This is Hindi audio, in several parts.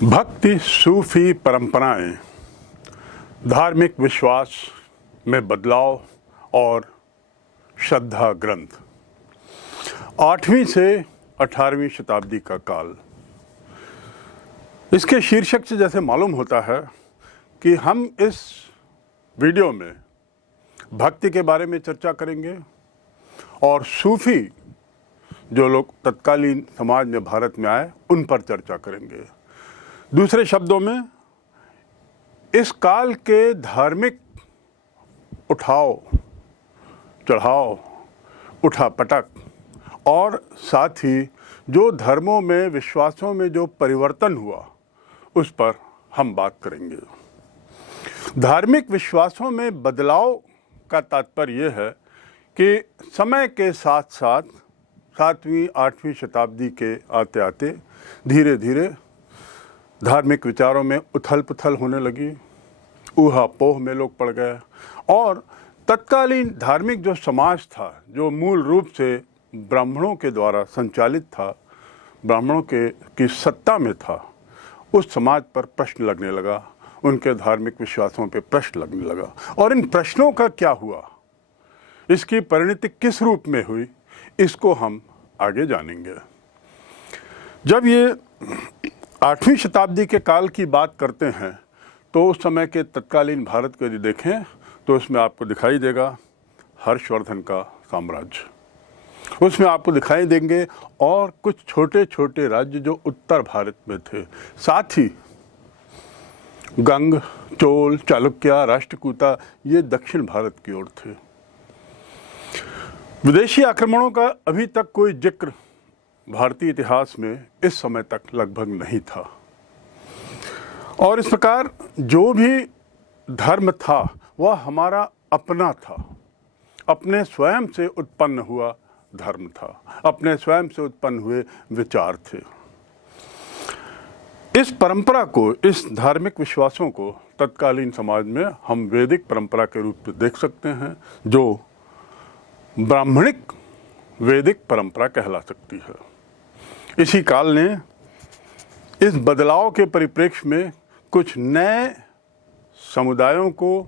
भक्ति सूफी परंपराएं, धार्मिक विश्वास में बदलाव और श्रद्धा ग्रंथ। 8वीं से 18वीं शताब्दी का काल। इसके शीर्षक से जैसे मालूम होता है कि हम इस वीडियो में भक्ति के बारे में चर्चा करेंगे और सूफी जो लोग तत्कालीन समाज में भारत में आए उन पर चर्चा करेंगे। दूसरे शब्दों में इस काल के धार्मिक उठाव चढ़ाव, उठापटक और साथ ही जो धर्मों में विश्वासों में जो परिवर्तन हुआ उस पर हम बात करेंगे। धार्मिक विश्वासों में बदलाव का तात्पर्य यह है कि समय के साथ साथ 7वीं 8वीं शताब्दी के आते आते धीरे धीरे धार्मिक विचारों में उथल पुथल होने लगी, ऊहापोह में लोग पड़ गए और तत्कालीन धार्मिक जो समाज था, जो मूल रूप से ब्राह्मणों के द्वारा संचालित था, ब्राह्मणों की सत्ता में था, उस समाज पर प्रश्न लगने लगा, उनके धार्मिक विश्वासों पे प्रश्न लगने लगा। और इन प्रश्नों का क्या हुआ, इसकी परिणति किस रूप में हुई, इसको हम आगे जानेंगे। जब ये 8वीं शताब्दी के काल की बात करते हैं तो उस समय के तत्कालीन भारत को यदि देखें तो उसमें आपको दिखाई देगा हर्षवर्धन का साम्राज्य, उसमें आपको दिखाई देंगे और कुछ छोटे छोटे राज्य जो उत्तर भारत में थे, साथ ही गंग, चोल, चालुक्य, राष्ट्रकूटा ये दक्षिण भारत की ओर थे। विदेशी आक्रमणों का अभी तक कोई जिक्र भारतीय इतिहास में इस समय तक लगभग नहीं था और इस प्रकार जो भी धर्म था वह हमारा अपना था, अपने स्वयं से उत्पन्न हुआ धर्म था, अपने स्वयं से उत्पन्न हुए विचार थे। इस परंपरा को, इस धार्मिक विश्वासों को तत्कालीन समाज में हम वैदिक परंपरा के रूप में देख सकते हैं, जो ब्राह्मणिक वैदिक परंपरा कहला सकती है। इसी काल ने इस बदलाव के परिप्रेक्ष्य में कुछ नए समुदायों को,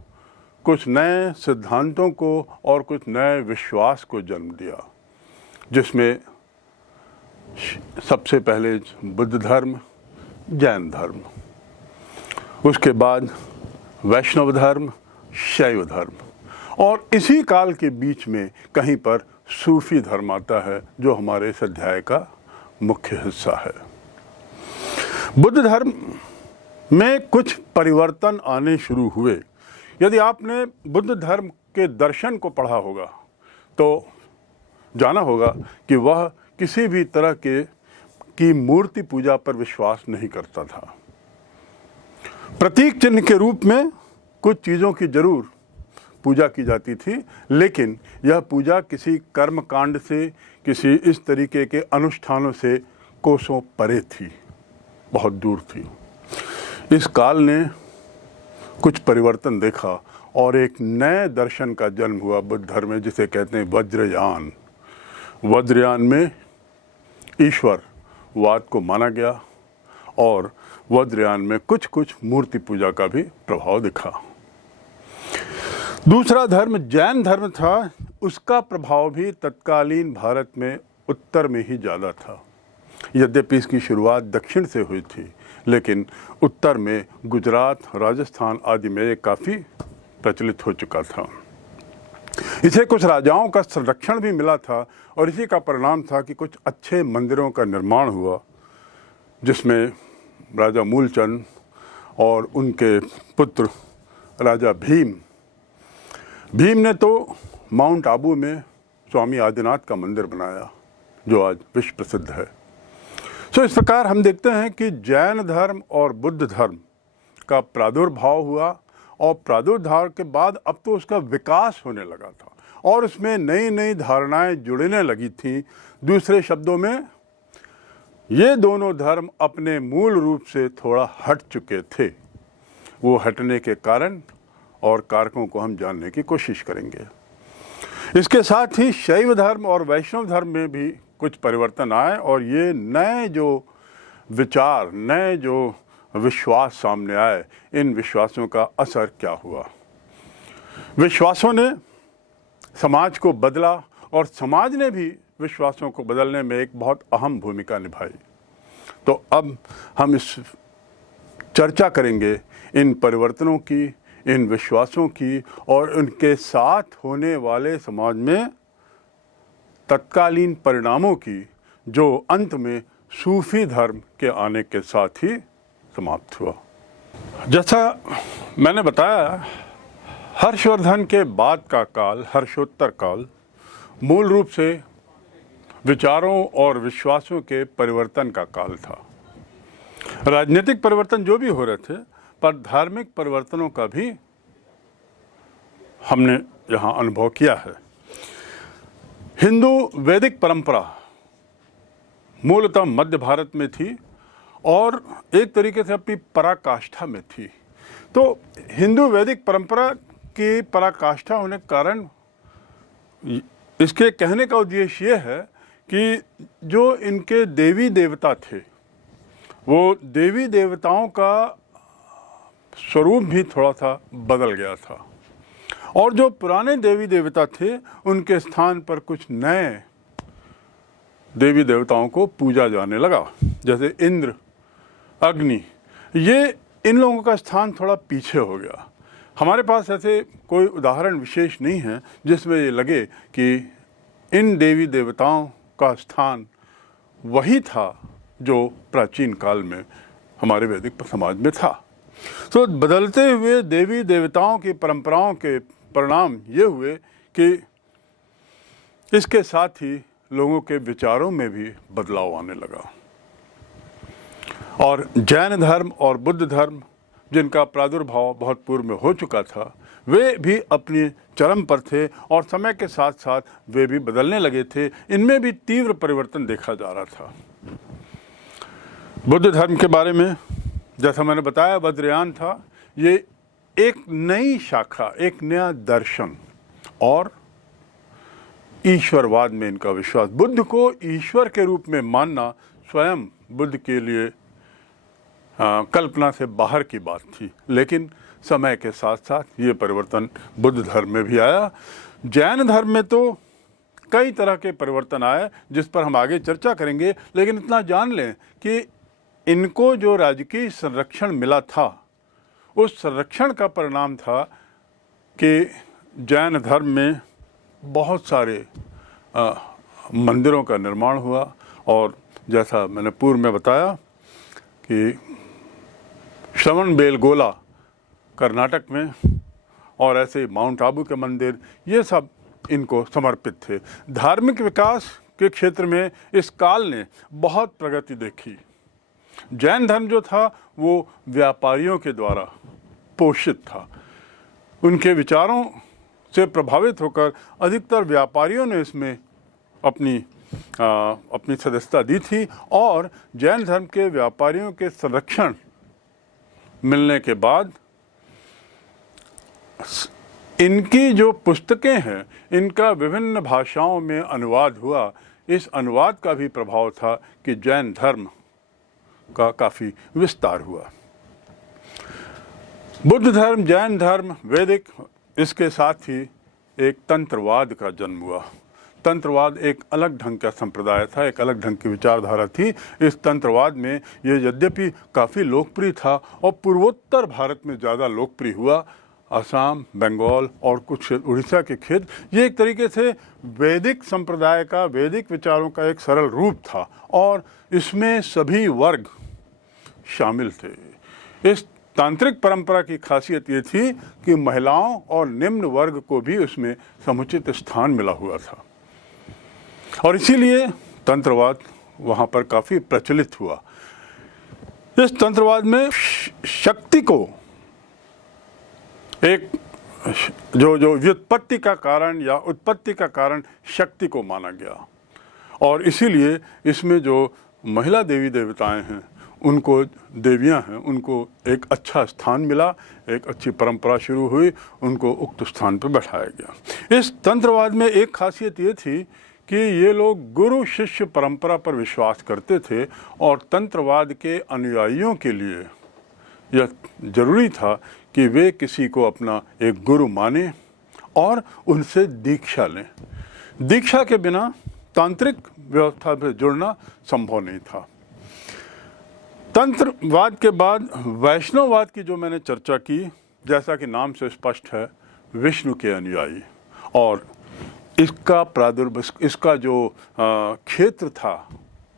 कुछ नए सिद्धांतों को और कुछ नए विश्वास को जन्म दिया, जिसमें सबसे पहले बुद्ध धर्म, जैन धर्म, उसके बाद वैष्णव धर्म, शैव धर्म और इसी काल के बीच में कहीं पर सूफी धर्म आता है, जो हमारे इस अध्याय का मुख्य हिस्सा है। बुद्ध धर्म में कुछ परिवर्तन आने शुरू हुए। यदि आपने बुद्ध धर्म के दर्शन को पढ़ा होगा तो जाना होगा कि वह किसी भी तरह की मूर्ति पूजा पर विश्वास नहीं करता था। प्रतीक चिन्ह के रूप में कुछ चीज़ों की जरूर पूजा की जाती थी, लेकिन यह पूजा किसी कर्म कांड से, किसी इस तरीके के अनुष्ठानों से कोसों परे थी, बहुत दूर थी। इस काल ने कुछ परिवर्तन देखा और एक नए दर्शन का जन्म हुआ बुद्ध धर्म में, जिसे कहते हैं वज्रयान। वज्रयान में ईश्वरवाद को माना गया और वज्रयान में कुछ कुछ मूर्ति पूजा का भी प्रभाव दिखा। दूसरा धर्म जैन धर्म था, उसका प्रभाव भी तत्कालीन भारत में उत्तर में ही ज़्यादा था। यद्यपि इसकी शुरुआत दक्षिण से हुई थी, लेकिन उत्तर में गुजरात, राजस्थान आदि में ये काफ़ी प्रचलित हो चुका था। इसे कुछ राजाओं का संरक्षण भी मिला था और इसी का परिणाम था कि कुछ अच्छे मंदिरों का निर्माण हुआ, जिसमें राजा मूलचंद और उनके पुत्र राजा भीम ने तो माउंट आबू में स्वामी आदिनाथ का मंदिर बनाया, जो आज विश्व प्रसिद्ध है। सो इस प्रकार हम देखते हैं कि जैन धर्म और बुद्ध धर्म का प्रादुर्भाव हुआ और प्रादुर्भाव के बाद अब तो उसका विकास होने लगा था और उसमें नई नई धारणाएं जुड़ने लगी थी। दूसरे शब्दों में ये दोनों धर्म अपने मूल रूप से थोड़ा हट चुके थे। वो हटने के कारण और कारकों को हम जानने की कोशिश करेंगे। इसके साथ ही शैव धर्म और वैष्णव धर्म में भी कुछ परिवर्तन आए और ये नए जो विचार, नए जो विश्वास सामने आए, इन विश्वासों का असर क्या हुआ। विश्वासों ने समाज को बदला और समाज ने भी विश्वासों को बदलने में एक बहुत अहम भूमिका निभाई। तो अब हम इस चर्चा करेंगे इन परिवर्तनों की, इन विश्वासों की और उनके साथ होने वाले समाज में तत्कालीन परिणामों की, जो अंत में सूफी धर्म के आने के साथ ही समाप्त हुआ। जैसा मैंने बताया, हर्षवर्धन के बाद का काल, हर्षोत्तर काल, मूल रूप से विचारों और विश्वासों के परिवर्तन का काल था। राजनीतिक परिवर्तन जो भी हो रहे थे, पर धार्मिक परिवर्तनों का भी हमने यहाँ अनुभव किया है। हिंदू वैदिक परंपरा मूलतः मध्य भारत में थी और एक तरीके से अपनी पराकाष्ठा में थी। तो हिंदू वैदिक परंपरा की पराकाष्ठा होने के कारण इसके कहने का उद्देश्य ये है कि जो इनके देवी देवता थे, वो देवी देवताओं का स्वरूप भी थोड़ा सा बदल गया था और जो पुराने देवी देवता थे उनके स्थान पर कुछ नए देवी देवताओं को पूजा जाने लगा, जैसे इंद्र, अग्नि। ये इन लोगों का स्थान थोड़ा पीछे हो गया। हमारे पास ऐसे कोई उदाहरण विशेष नहीं है जिसमें ये लगे कि इन देवी देवताओं का स्थान वही था जो प्राचीन काल में हमारे वैदिक समाज में था। तो बदलते हुए देवी देवताओं की परंपराओं के परिणाम ये हुए कि इसके साथ ही लोगों के विचारों में भी बदलाव आने लगा और जैन धर्म और बुद्ध धर्म, जिनका प्रादुर्भाव बहुत पूर्व में हो चुका था, वे भी अपनी चरम पर थे और समय के साथ साथ वे भी बदलने लगे थे। इनमें भी तीव्र परिवर्तन देखा जा रहा था। बुद्ध धर्म के बारे में जैसा मैंने बताया, वज्रयान था। ये एक नई शाखा, एक नया दर्शन और ईश्वरवाद में इनका विश्वास। बुद्ध को ईश्वर के रूप में मानना स्वयं बुद्ध के लिए कल्पना से बाहर की बात थी, लेकिन समय के साथ साथ ये परिवर्तन बुद्ध धर्म में भी आया। जैन धर्म में तो कई तरह के परिवर्तन आए जिस पर हम आगे चर्चा करेंगे, लेकिन इतना जान लें कि इनको जो राजकीय संरक्षण मिला था, उस संरक्षण का परिणाम था कि जैन धर्म में बहुत सारे मंदिरों का निर्माण हुआ और जैसा मैंने पूर्व में बताया कि श्रवणबेलगोला कर्नाटक में और ऐसे माउंट आबू के मंदिर, ये सब इनको समर्पित थे। धार्मिक विकास के क्षेत्र में इस काल ने बहुत प्रगति देखी। जैन धर्म जो था वो व्यापारियों के द्वारा पोषित था। उनके विचारों से प्रभावित होकर अधिकतर व्यापारियों ने इसमें अपनी सदस्यता दी थी और जैन धर्म के व्यापारियों के संरक्षण मिलने के बाद इनकी जो पुस्तकें हैं, इनका विभिन्न भाषाओं में अनुवाद हुआ। इस अनुवाद का भी प्रभाव था कि जैन धर्म का काफ़ी विस्तार हुआ। बुद्ध धर्म, जैन धर्म, वैदिक, इसके साथ ही एक तंत्रवाद का जन्म हुआ। तंत्रवाद एक अलग ढंग का संप्रदाय था, एक अलग ढंग की विचारधारा थी। इस तंत्रवाद में ये यद्यपि काफ़ी लोकप्रिय था और पूर्वोत्तर भारत में ज़्यादा लोकप्रिय हुआ, असम, बंगाल और कुछ उड़ीसा के क्षेत्र, ये एक तरीके से वैदिक संप्रदाय का, वैदिक विचारों का एक सरल रूप था और इसमें सभी वर्ग शामिल थे। इस तांत्रिक परंपरा की खासियत ये थी कि महिलाओं और निम्न वर्ग को भी उसमें समुचित स्थान मिला हुआ था और इसीलिए तंत्रवाद वहाँ पर काफ़ी प्रचलित हुआ। इस तंत्रवाद में शक्ति को एक जो व्युत्पत्ति का कारण या उत्पत्ति का कारण शक्ति को माना गया और इसीलिए इसमें जो महिला देवी देवताएं हैं, उनको, देवियां हैं, उनको एक अच्छा स्थान मिला, एक अच्छी परंपरा शुरू हुई, उनको उक्त स्थान पर बैठाया गया। इस तंत्रवाद में एक खासियत ये थी कि ये लोग गुरु शिष्य परंपरा पर विश्वास करते थे और तंत्रवाद के अनुयायियों के लिए यह जरूरी था कि वे किसी को अपना एक गुरु माने और उनसे दीक्षा लें। दीक्षा के बिना तांत्रिक व्यवस्था में जुड़ना संभव नहीं था। तंत्रवाद के बाद वैष्णववाद की जो मैंने चर्चा की, जैसा कि नाम से स्पष्ट है, विष्णु के अनुयायी, और इसका जो क्षेत्र था,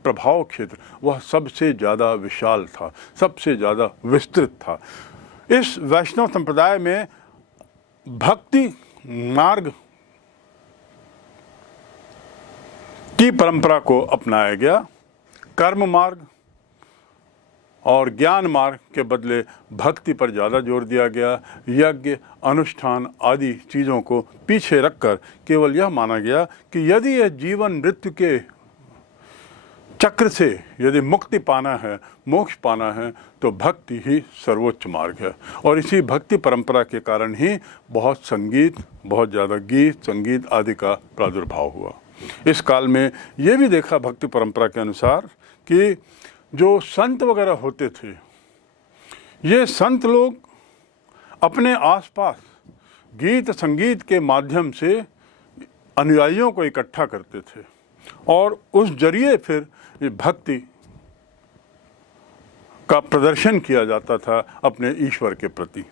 प्रभाव क्षेत्र, वह सबसे ज़्यादा विशाल था, सबसे ज़्यादा विस्तृत था। इस वैष्णव संप्रदाय में भक्ति मार्ग की परंपरा को अपनाया गया। कर्म मार्ग और ज्ञान मार्ग के बदले भक्ति पर ज़्यादा जोर दिया गया। यज्ञ, अनुष्ठान आदि चीज़ों को पीछे रखकर केवल यह माना गया कि यदि यह जीवन मृत्यु के चक्र से यदि मुक्ति पाना है, मोक्ष पाना है, तो भक्ति ही सर्वोच्च मार्ग है। और इसी भक्ति परंपरा के कारण ही बहुत संगीत, बहुत ज़्यादा गीत, संगीत आदि का प्रादुर्भाव हुआ। इस काल में ये भी देखा भक्ति परंपरा के अनुसार कि जो संत वगैरह होते थे, ये संत लोग अपने आसपास गीत संगीत के माध्यम से अनुयायियों को इकट्ठा करते थे और उस जरिए फिर भक्ति का प्रदर्शन किया जाता था अपने ईश्वर के प्रति।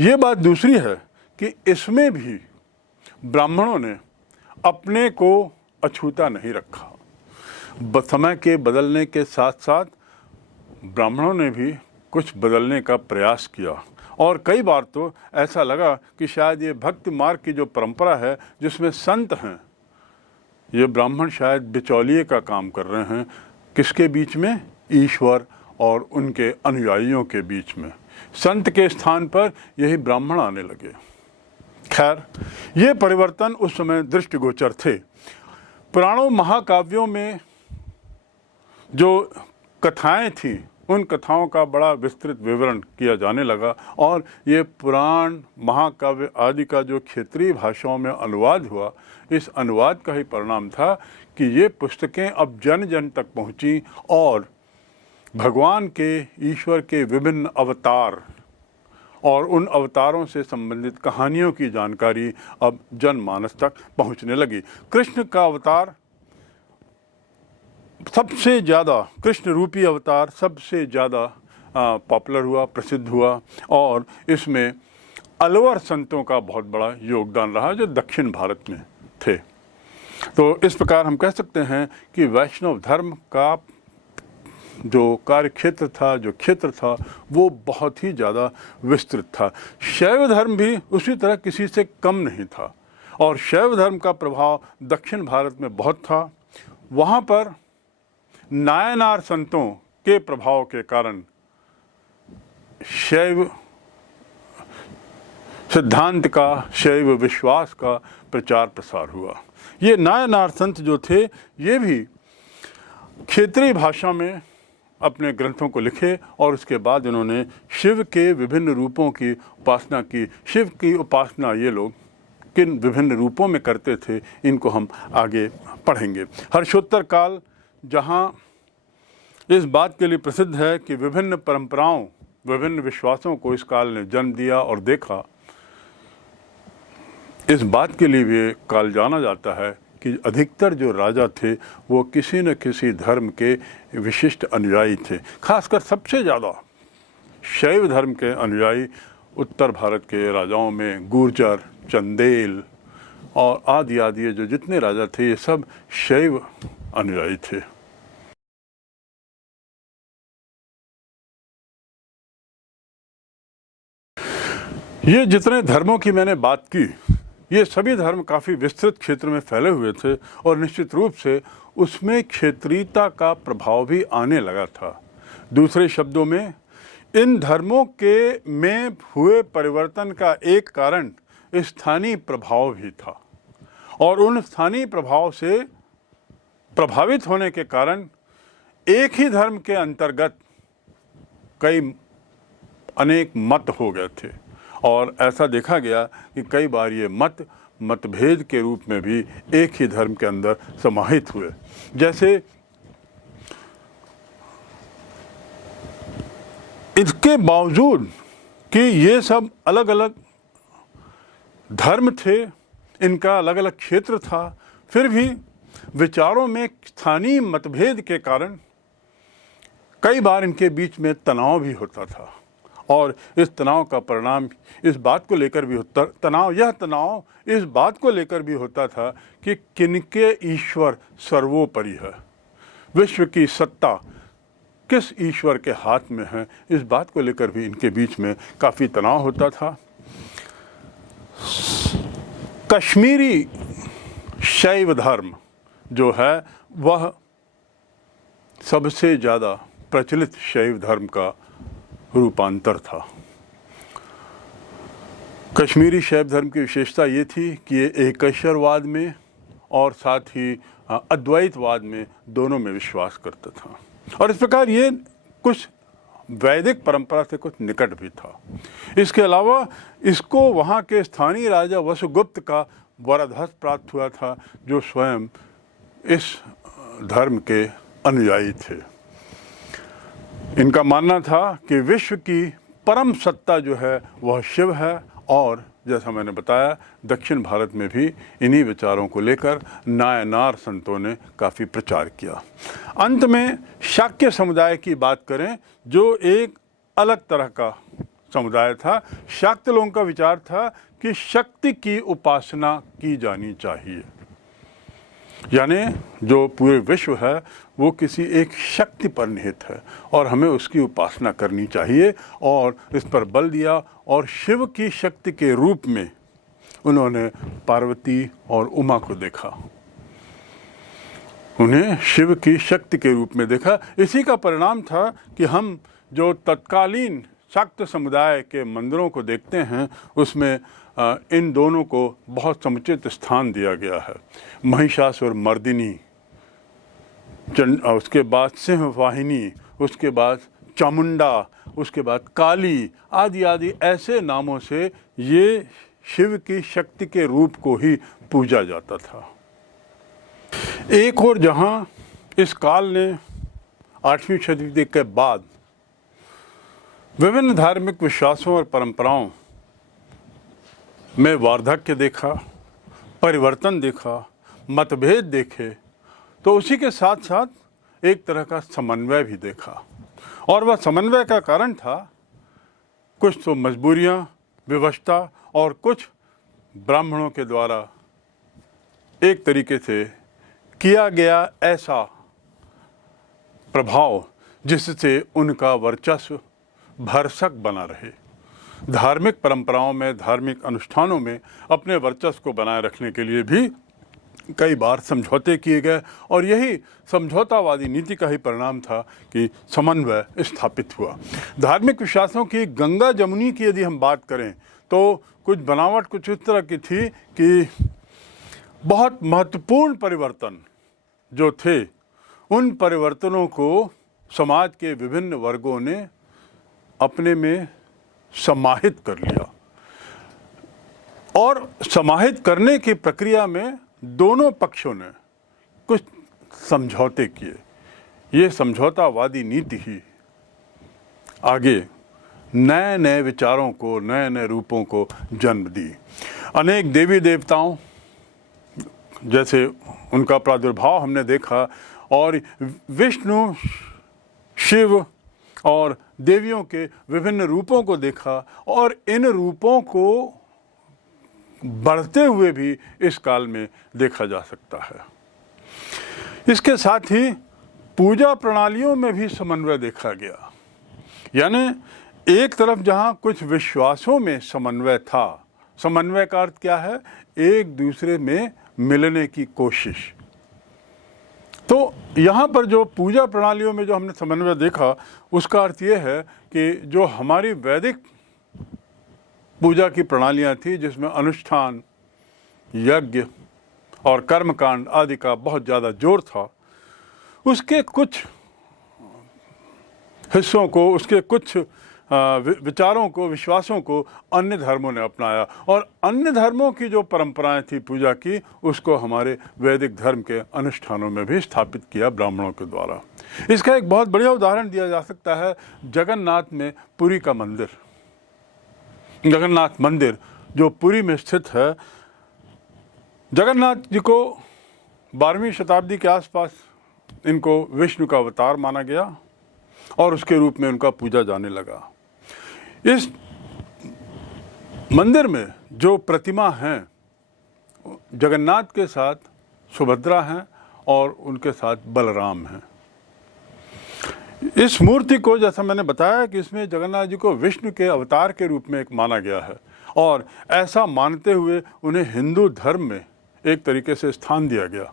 ये बात दूसरी है कि इसमें भी ब्राह्मणों ने अपने को अछूता नहीं रखा। समय के बदलने के साथ साथ ब्राह्मणों ने भी कुछ बदलने का प्रयास किया और कई बार तो ऐसा लगा कि शायद ये भक्ति मार्ग की जो परंपरा है, जिसमें संत हैं, ये ब्राह्मण शायद बिचौलिए का काम कर रहे हैं। किसके बीच में? ईश्वर और उनके अनुयायियों के बीच में। संत के स्थान पर यही ब्राह्मण आने लगे। खैर, ये परिवर्तन उस समय दृष्टिगोचर थे। पुराणों महाकाव्यों में जो कथाएं थीं, उन कथाओं का बड़ा विस्तृत विवरण किया जाने लगा और ये पुराण, महाकाव्य आदि का जो क्षेत्रीय भाषाओं में अनुवाद हुआ, इस अनुवाद का ही परिणाम था कि ये पुस्तकें अब जन जन तक पहुंची और भगवान के, ईश्वर के विभिन्न अवतार और उन अवतारों से संबंधित कहानियों की जानकारी अब जनमानस तक पहुंचने लगी। कृष्ण का अवतार सबसे ज़्यादा, कृष्ण रूपी अवतार सबसे ज़्यादा पॉपुलर हुआ, प्रसिद्ध हुआ और इसमें अलवर संतों का बहुत बड़ा योगदान रहा जो दक्षिण भारत में थे। तो इस प्रकार हम कह सकते हैं कि वैष्णव धर्म का जो कार्य क्षेत्र था, जो क्षेत्र था, वो बहुत ही ज़्यादा विस्तृत था। शैव धर्म भी उसी तरह किसी से कम नहीं था और शैव धर्म का प्रभाव दक्षिण भारत में बहुत था। वहाँ पर नायनार संतों के प्रभाव के कारण शैव सिद्धांत का, शैव विश्वास का प्रचार प्रसार हुआ। ये नायनार संत जो थे, ये भी क्षेत्रीय भाषा में अपने ग्रंथों को लिखे और उसके बाद इन्होंने शिव के विभिन्न रूपों की उपासना की। शिव की उपासना ये लोग किन विभिन्न रूपों में करते थे, इनको हम आगे पढ़ेंगे। हर्षोत्तर काल जहाँ इस बात के लिए प्रसिद्ध है कि विभिन्न परंपराओं, विभिन्न विश्वासों को इस काल ने जन्म दिया और देखा, इस बात के लिए भी काल जाना जाता है कि अधिकतर जो राजा थे वो किसी न किसी धर्म के विशिष्ट अनुयायी थे। खासकर सबसे ज़्यादा शैव धर्म के अनुयायी उत्तर भारत के राजाओं में गुर्जर, चंदेल और आदि आदि जो जितने राजा थे, ये सब शैव अनुयायी थे। ये जितने धर्मों की मैंने बात की, ये सभी धर्म काफ़ी विस्तृत क्षेत्र में फैले हुए थे और निश्चित रूप से उसमें क्षेत्रीयता का प्रभाव भी आने लगा था। दूसरे शब्दों में, इन धर्मों के में हुए परिवर्तन का एक कारण स्थानीय प्रभाव भी था और उन स्थानीय प्रभाव से प्रभावित होने के कारण एक ही धर्म के अंतर्गत अनेक मत हो गए थे और ऐसा देखा गया कि कई बार ये मतभेद के रूप में भी एक ही धर्म के अंदर समाहित हुए। जैसे इसके बावजूद कि ये सब अलग अलग धर्म थे, इनका अलग अलग क्षेत्र था, फिर भी विचारों में स्थानीय मतभेद के कारण कई बार इनके बीच में तनाव भी होता था। और इस तनाव का परिणाम इस बात को लेकर भी यह तनाव इस बात को लेकर भी होता था कि किनके ईश्वर सर्वोपरि है, विश्व की सत्ता किस ईश्वर के हाथ में है, इस बात को लेकर भी इनके बीच में काफ़ी तनाव होता था। कश्मीरी शैव धर्म जो है वह सबसे ज़्यादा प्रचलित शैव धर्म का रूपांतर था। कश्मीरी शैव धर्म की विशेषता ये थी कि ये एकेश्वरवाद में और साथ ही अद्वैतवाद में दोनों में विश्वास करता था, और इस प्रकार ये कुछ वैदिक परंपरा से कुछ निकट भी था। इसके अलावा इसको वहाँ के स्थानीय राजा वसुगुप्त का वरदहस्त प्राप्त हुआ था, जो स्वयं इस धर्म के अनुयायी थे। इनका मानना था कि विश्व की परम सत्ता जो है वह शिव है, और जैसा मैंने बताया दक्षिण भारत में भी इन्हीं विचारों को लेकर नायनार संतों ने काफ़ी प्रचार किया। अंत में शाक्य समुदाय की बात करें, जो एक अलग तरह का समुदाय था। शाक्त लोगों का विचार था कि शक्ति की उपासना की जानी चाहिए, यानी जो पूरे विश्व है वो किसी एक शक्ति पर निहित है और हमें उसकी उपासना करनी चाहिए, और इस पर बल दिया। और शिव की शक्ति के रूप में उन्होंने पार्वती और उमा को देखा, उन्हें शिव की शक्ति के रूप में देखा। इसी का परिणाम था कि हम जो तत्कालीन शाक्त समुदाय के मंदिरों को देखते हैं उसमें इन दोनों को बहुत समुचित स्थान दिया गया है। महिषासुर मर्दिनी, उसके बाद सिंहवाहिनी, उसके बाद चामुंडा, उसके बाद काली आदि आदि ऐसे नामों से ये शिव की शक्ति के रूप को ही पूजा जाता था। एक और जहाँ इस काल ने 8वीं शताब्दी के बाद विभिन्न धार्मिक विश्वासों और परंपराओं में वार्धक्य देखा, परिवर्तन देखा, मतभेद देखे, तो उसी के साथ साथ एक तरह का समन्वय भी देखा। और वह समन्वय का कारण था कुछ तो मजबूरियां, विवशता, और कुछ ब्राह्मणों के द्वारा एक तरीके से किया गया ऐसा प्रभाव जिससे उनका वर्चस्व भरसक बना रहे। धार्मिक परंपराओं में, धार्मिक अनुष्ठानों में अपने वर्चस्व को बनाए रखने के लिए भी कई बार समझौते किए गए, और यही समझौतावादी नीति का ही परिणाम था कि समन्वय स्थापित हुआ। धार्मिक विश्वासों की गंगा जमुनी की यदि हम बात करें तो कुछ बनावट कुछ इस तरह की थी कि बहुत महत्वपूर्ण परिवर्तन जो थे, उन परिवर्तनों को समाज के विभिन्न वर्गों ने अपने में समाहित कर लिया, और समाहित करने की प्रक्रिया में दोनों पक्षों ने कुछ समझौते किए। ये समझौतावादी नीति ही आगे नए नए विचारों को, नए नए रूपों को जन्म दी। अनेक देवी देवताओं जैसे उनका प्रादुर्भाव हमने देखा, और विष्णु, शिव और देवियों के विभिन्न रूपों को देखा, और इन रूपों को बढ़ते हुए भी इस काल में देखा जा सकता है। इसके साथ ही पूजा प्रणालियों में भी समन्वय देखा गया, यानी एक तरफ जहाँ कुछ विश्वासों में समन्वय था, समन्वय का अर्थ क्या है? एक दूसरे में मिलने की कोशिश। तो यहाँ पर जो पूजा प्रणालियों में जो हमने समन्वय देखा, उसका अर्थ ये है कि जो हमारी वैदिक पूजा की प्रणालियाँ थी, जिसमें अनुष्ठान, यज्ञ और कर्मकांड आदि का बहुत ज़्यादा जोर था, उसके कुछ हिस्सों को, उसके कुछ विचारों को, विश्वासों को अन्य धर्मों ने अपनाया, और अन्य धर्मों की जो परंपराएं थी पूजा की, उसको हमारे वैदिक धर्म के अनुष्ठानों में भी स्थापित किया ब्राह्मणों के द्वारा। इसका एक बहुत बढ़िया उदाहरण दिया जा सकता है जगन्नाथ में पुरी का मंदिर। जगन्नाथ मंदिर जो पुरी में स्थित है, जगन्नाथ जी को 12वीं शताब्दी के आसपास इनको विष्णु का अवतार माना गया और उसके रूप में उनका पूजा जाने लगा। इस मंदिर में जो प्रतिमा हैं, जगन्नाथ के साथ सुभद्रा हैं और उनके साथ बलराम हैं। इस मूर्ति को, जैसा मैंने बताया कि इसमें जगन्नाथ जी को विष्णु के अवतार के रूप में एक माना गया है और ऐसा मानते हुए उन्हें हिंदू धर्म में एक तरीके से स्थान दिया गया।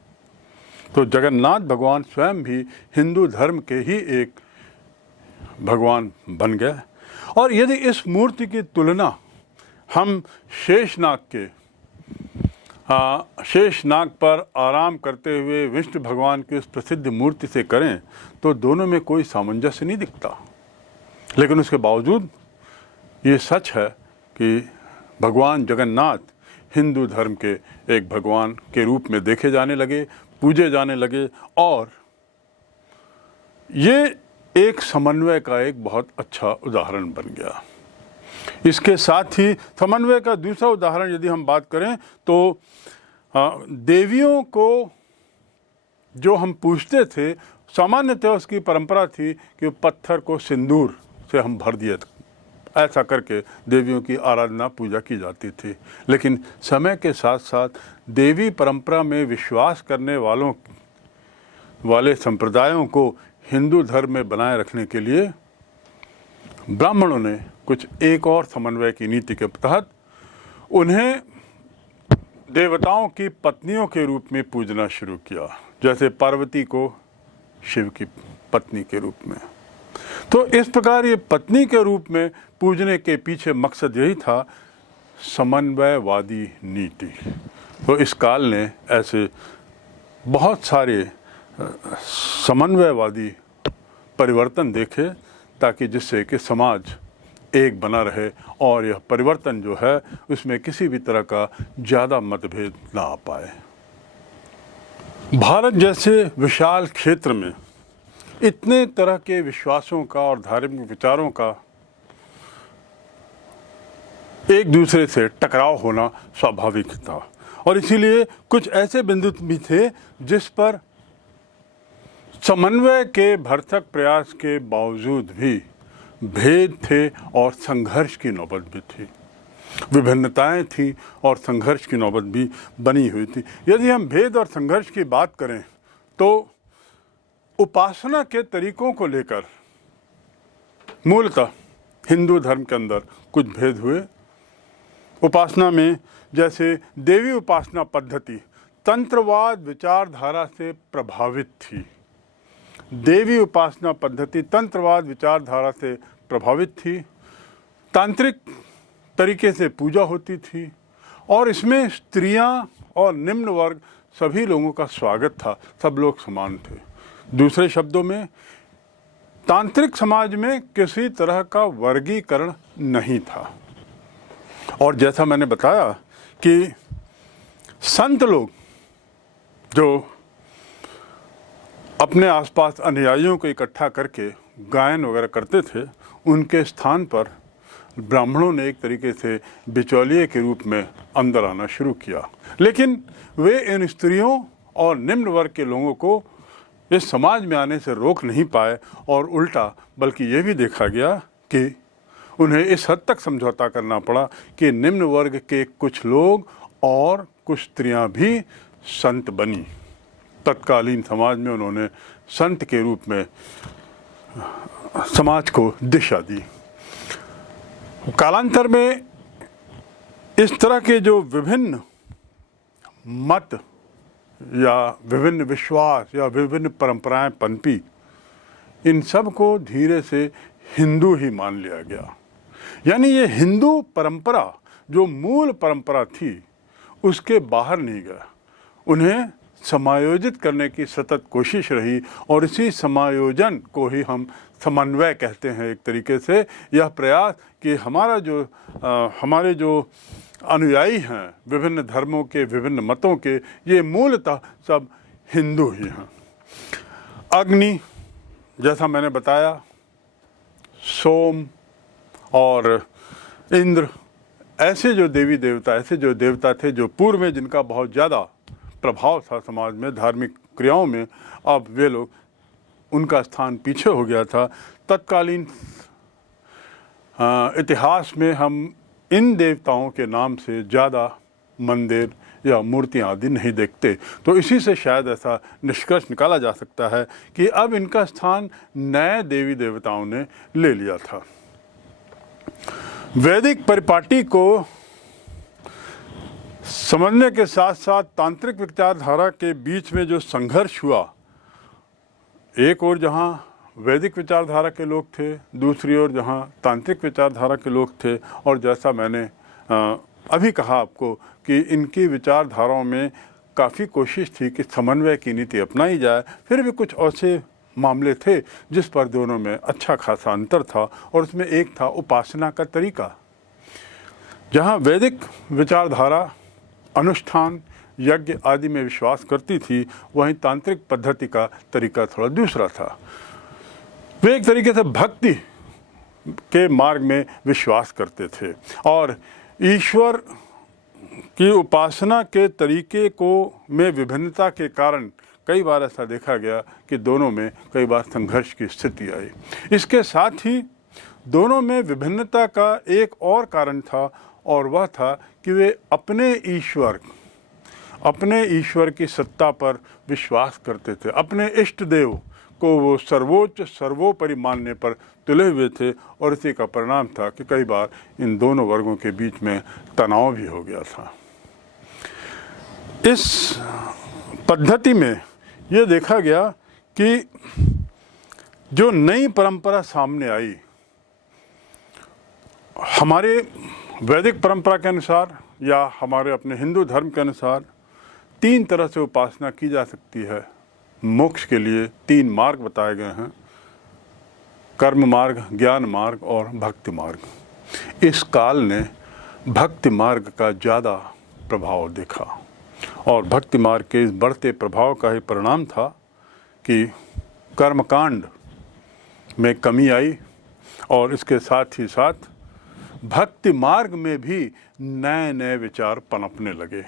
तो जगन्नाथ भगवान स्वयं भी हिंदू धर्म के ही एक भगवान बन गए। और यदि इस मूर्ति की तुलना हम शेषनाग पर आराम करते हुए विष्णु भगवान की उस प्रसिद्ध मूर्ति से करें तो दोनों में कोई सामंजस्य नहीं दिखता। लेकिन उसके बावजूद ये सच है कि भगवान जगन्नाथ हिंदू धर्म के एक भगवान के रूप में देखे जाने लगे, पूजे जाने लगे और ये एक समन्वय का एक बहुत अच्छा उदाहरण बन गया। इसके साथ ही समन्वय का दूसरा उदाहरण यदि हम बात करें तो देवियों को जो हम पूजते थे, सामान्यतः उसकी परंपरा थी कि पत्थर को सिंदूर से हम भर दिए, ऐसा करके देवियों की आराधना पूजा की जाती थी। लेकिन समय के साथ साथ देवी परंपरा में विश्वास करने वाले संप्रदायों को हिंदू धर्म में बनाए रखने के लिए ब्राह्मणों ने कुछ एक और समन्वय की नीति के तहत उन्हें देवताओं की पत्नियों के रूप में पूजना शुरू किया, जैसे पार्वती को शिव की पत्नी के रूप में। तो इस प्रकार ये पत्नी के रूप में पूजने के पीछे मकसद यही था, समन्वयवादी नीति। तो इस काल ने ऐसे बहुत सारे समन्वयवादी परिवर्तन देखे ताकि जिससे कि समाज एक बना रहे और यह परिवर्तन जो है उसमें किसी भी तरह का ज़्यादा मतभेद ना आ पाए। भारत जैसे विशाल क्षेत्र में इतने तरह के विश्वासों का और धार्मिक विचारों का एक दूसरे से टकराव होना स्वाभाविक था और इसीलिए कुछ ऐसे बिंदु भी थे जिस पर समन्वय के भरसक प्रयास के बावजूद भी भेद थे और संघर्ष की नौबत भी थी, विभिन्नताएं थी और संघर्ष की नौबत भी बनी हुई थी। यदि हम भेद और संघर्ष की बात करें तो उपासना के तरीकों को लेकर मूलतः हिंदू धर्म के अंदर कुछ भेद हुए। उपासना में जैसे देवी उपासना पद्धति तंत्रवाद विचारधारा से प्रभावित थी। देवी उपासना पद्धति तंत्रवाद विचारधारा से प्रभावित थी, तांत्रिक तरीके से पूजा होती थी और इसमें स्त्रियां और निम्न वर्ग सभी लोगों का स्वागत था, सब लोग समान थे। दूसरे शब्दों में तांत्रिक समाज में किसी तरह का वर्गीकरण नहीं था। और जैसा मैंने बताया कि संत लोग जो अपने आसपास अनुयायियों को इकट्ठा करके गायन वगैरह करते थे, उनके स्थान पर ब्राह्मणों ने एक तरीके से बिचौलिए के रूप में अंदर आना शुरू किया। लेकिन वे इन स्त्रियों और निम्न वर्ग के लोगों को इस समाज में आने से रोक नहीं पाए और उल्टा बल्कि ये भी देखा गया कि उन्हें इस हद तक समझौता करना पड़ा कि निम्न वर्ग के कुछ लोग और कुछ स्त्रियां भी संत बनी। तत्कालीन समाज में उन्होंने संत के रूप में समाज को दिशा दी। कालांतर में इस तरह के जो विभिन्न मत या विभिन्न विश्वास या विभिन्न परंपराएं पनपी, इन सब को धीरे से हिंदू ही मान लिया गया। यानी ये हिंदू परंपरा जो मूल परंपरा थी उसके बाहर नहीं गया, उन्हें समायोजित करने की सतत कोशिश रही और इसी समायोजन को ही हम समन्वय कहते हैं। एक तरीके से यह प्रयास कि हमारे जो अनुयायी हैं विभिन्न धर्मों के, विभिन्न मतों के, ये मूलतः सब हिंदू ही हैं। अग्नि जैसा मैंने बताया, सोम और इंद्र ऐसे जो देवी देवता, ऐसे जो देवता थे जो पूर्व में जिनका बहुत ज़्यादा प्रभाव था समाज में, धार्मिक क्रियाओं में, अब वे लोग, उनका स्थान पीछे हो गया था। तत्कालीन इतिहास में हम इन देवताओं के नाम से ज़्यादा मंदिर या मूर्तियाँ आदि नहीं देखते। तो इसी से शायद ऐसा निष्कर्ष निकाला जा सकता है कि अब इनका स्थान नए देवी देवताओं ने ले लिया था। वैदिक परिपाटी को समझने के साथ साथ तांत्रिक विचारधारा के बीच में जो संघर्ष हुआ, एक ओर जहाँ वैदिक विचारधारा के लोग थे, दूसरी ओर जहाँ तांत्रिक विचारधारा के लोग थे, और जैसा मैंने अभी कहा आपको कि इनकी विचारधाराओं में काफ़ी कोशिश थी कि समन्वय की नीति अपनाई जाए, फिर भी कुछ ऐसे मामले थे जिस पर दोनों में अच्छा खासा अंतर था, और उसमें एक था उपासना का तरीका। जहाँ वैदिक विचारधारा अनुष्ठान, यज्ञ आदि में विश्वास करती थी, वहीं तांत्रिक पद्धति का तरीका थोड़ा दूसरा था। वे एक तरीके से भक्ति के मार्ग में विश्वास करते थे, और ईश्वर की उपासना के तरीके को में विभिन्नता के कारण कई बार ऐसा देखा गया कि दोनों में कई बार संघर्ष की स्थिति आई। इसके साथ ही दोनों में विभिन्नता का एक और कारण था, और वह था कि वे अपने ईश्वर की सत्ता पर विश्वास करते थे। अपने इष्ट देव को वो सर्वोच्च सर्वोपरि मानने पर तुले हुए थे, और इसी का परिणाम था कि कई बार इन दोनों वर्गों के बीच में तनाव भी हो गया था। इस पद्धति में ये देखा गया कि जो नई परंपरा सामने आई, हमारे वैदिक परंपरा के अनुसार या हमारे अपने हिंदू धर्म के अनुसार 3 तरह से उपासना की जा सकती है। मोक्ष के लिए 3 मार्ग बताए गए हैं, कर्म मार्ग, ज्ञान मार्ग और भक्ति मार्ग। इस काल ने भक्ति मार्ग का ज़्यादा प्रभाव देखा, और भक्ति मार्ग के इस बढ़ते प्रभाव का ही परिणाम था कि कर्मकांड में कमी आई, और इसके साथ ही साथ भक्ति मार्ग में भी नए नए विचार पनपने लगे।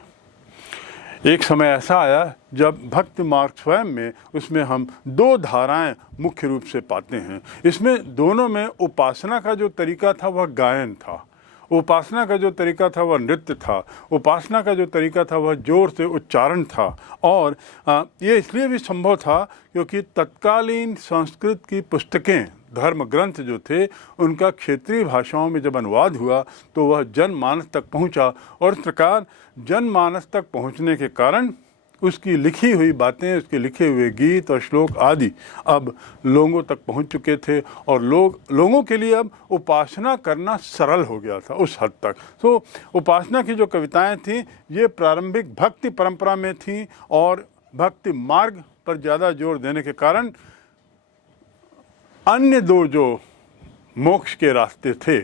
एक समय ऐसा आया जब भक्ति मार्ग स्वयं में, उसमें हम 2 धाराएं मुख्य रूप से पाते हैं। इसमें दोनों में उपासना का जो तरीका था वह गायन था, उपासना का जो तरीका था वह नृत्य था, उपासना का जो तरीका था वह जोर से उच्चारण था। और ये इसलिए भी संभव था क्योंकि तत्कालीन संस्कृत की पुस्तकें, धर्म ग्रंथ जो थे, उनका क्षेत्रीय भाषाओं में जब अनुवाद हुआ तो वह जनमानस तक पहुंचा, और इस प्रकार जनमानस तक पहुंचने के कारण उसकी लिखी हुई बातें, उसके लिखे हुए गीत और श्लोक आदि अब लोगों तक पहुंच चुके थे, और लोगों के लिए अब उपासना करना सरल हो गया था उस हद तक। तो उपासना की जो कविताएं थीं ये प्रारंभिक भक्ति परंपरा में थीं, और भक्ति मार्ग पर ज़्यादा जोर देने के कारण अन्य 2 जो मोक्ष के रास्ते थे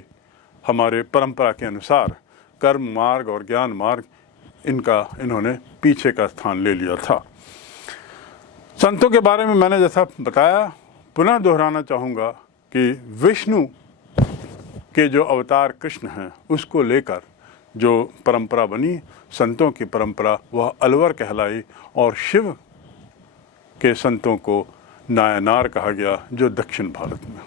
हमारे परंपरा के अनुसार, कर्म मार्ग और ज्ञान मार्ग, इन्होंने पीछे का स्थान ले लिया था। संतों के बारे में मैंने जैसा बताया, पुनः दोहराना चाहूँगा कि विष्णु के जो अवतार कृष्ण हैं उसको लेकर जो परंपरा बनी, संतों की परंपरा, वह अलवर कहलाई, और शिव के संतों को नायनार कहा गया जो दक्षिण भारत में।